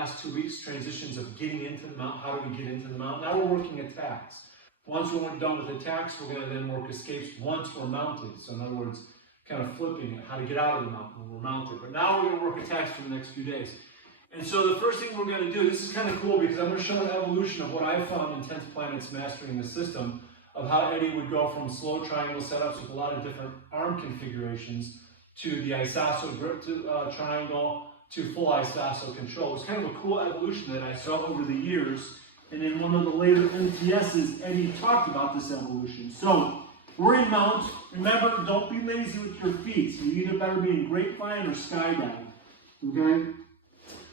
last 2 weeks, transitions of getting into the mount. How do we get into the mount? Now we're working attacks. Once we're done with attacks, we're going to then work escapes once we're mounted. So in other words, kind of flipping it, how to get out of the mount when we're mounted. But now we're going to work attacks for the next few days. And so the first thing we're going to do, this is kind of cool because I'm going to show the evolution of what I found in 10th Planets Mastering the System, of how Eddie would go from slow triangle setups with a lot of different arm configurations to the isoso grip triangle to full isoso control. It was kind of a cool evolution that I saw over the years. And in one of the later MTSs, Eddie talked about this evolution. So we're in mount. Remember, don't be lazy with your feet. So you either better be in grapevine or skydive. Okay?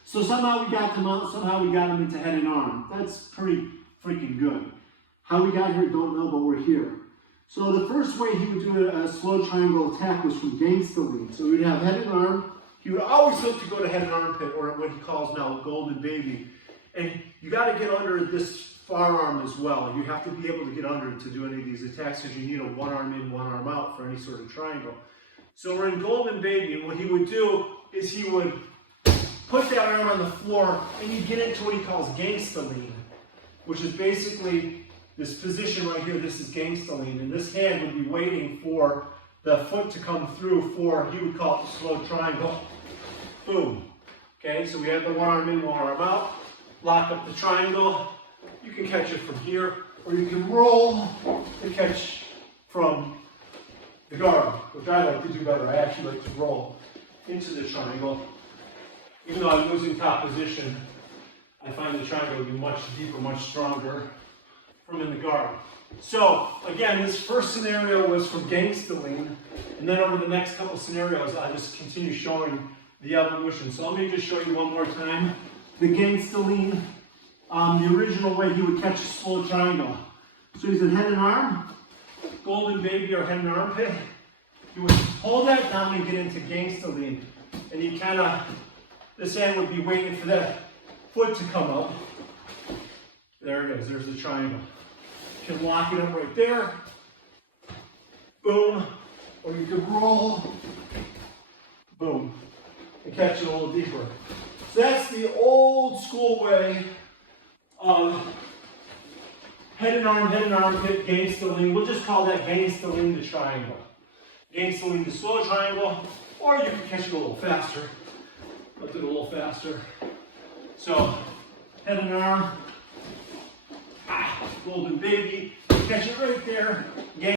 So somehow we got to mount, somehow we got him into head and arm. That's pretty freaking good. How we got here, don't know, but we're here. So the first way he would do a slow triangle attack was from Gangsta lean. So we'd have head and arm. He would always look to go to head and armpit, or what he calls now golden baby. And you got to get under this far arm as well. You have to be able to get under to do any of these attacks because you need a one arm in, one arm out for any sort of triangle. So we're in golden baby, and what he would do is he would put that arm on the floor, and you get into what he calls Gangsta lean, which is basically this position right here. This is Gangsta lean, and this hand would be waiting for the foot to come through for, he would call it the slow triangle. Boom. Okay, so we have the one arm in, one arm out. Lock up the triangle. You can catch it from here, or you can roll to catch from the guard, which I like to do better. I actually like to roll into the triangle. Even though I'm losing top position, I find the triangle to be much deeper, much stronger from in the guard. So again, this first scenario was from Gangsta lean, and then over the next couple scenarios, I just continue showing the evolution. So let me just show you one more time. The Gangsta lean, the original way he would catch a slow triangle. So he's in head and arm, golden baby or head and armpit. He would hold that down and get into Gangsta lean, and he kind of, this hand would be waiting for that foot to come up. There it is, there's the triangle. You can lock it up right there. Boom. Or you can roll. Boom. And catch it a little deeper. So that's the old school way of head and armpit, Gangsta lean. We'll just call that Gangsta lean the triangle. Gangsta lean the slow triangle, or you can catch it a little faster. Let's do it a little faster. So, head and arm, golden baby, catch it right there.